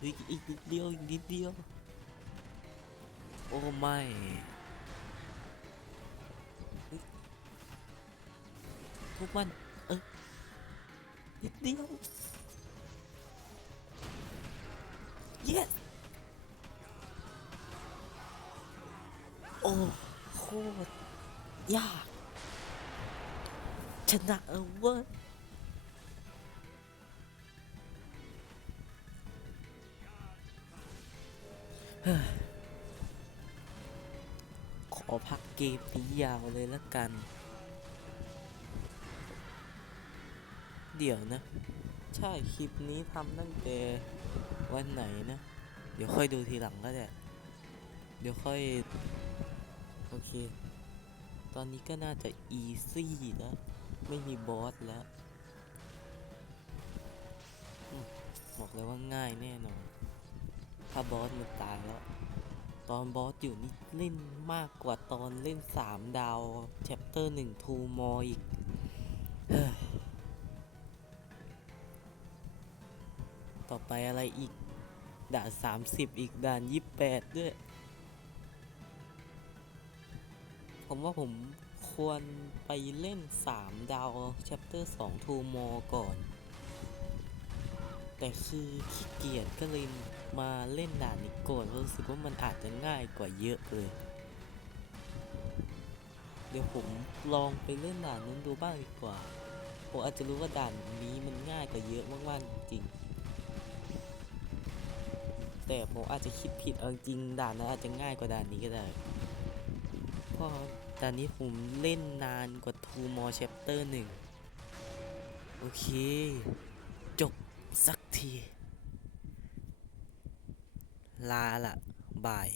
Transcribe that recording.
เฮ้ยอีกนิดเดียวอีกนิดเดียว โอ้ไม่เฮ้ยพวกมันเออนิดเดียว yes โอ้โคตรยากชนะเออเว้ย ขอพักเกมนี้ยาวเลยละกัน เดี๋ยวนะ ใช่ คลิปนี้ทำตั้งแต่วันไหนนะ เดี๋ยวค่อยดูทีหลังก็ได้ เดี๋ยวค่อย โอเค ตอนนี้ก็น่าจะอีซี่แล้ว ไม่มีบอสแล้ว บอกเลยว่าง่ายแน่นอน ถ้าบอสมันตายแล้ว ตอนบอสอยู่นี่เล่นมากกว่าตอนเล่น 3 ดาวแชปเตอร์1ทูมออีกต่อไปอะไรอีก ด่าน 30 อีกด่าน 28 ด้วย ผมว่าผมควรไปเล่น 3 ดาวแชปเตอร์2ทูมอก่อน แต่คือขี้เกียจก็เลยมาเล่นด่านนี้ก่อนเพราะรู้สึกว่ามันอาจจะง่ายกว่าเยอะเลย เดี๋ยวผมลองไปเล่นด่านนู้นดูบ้างดีกว่าผมอาจจะรู้ว่าด่านนี้มันง่ายกว่าเยอะมากๆจริงแต่ผมอาจจะคิดผิดเอาจริงด่านนั้นอาจจะง่ายกว่าด่านนี้ก็ได้เพราะด่านนี้ผมเล่นนานกว่า Two More Chapter 1 โอเค จบ สักที ลาละบาย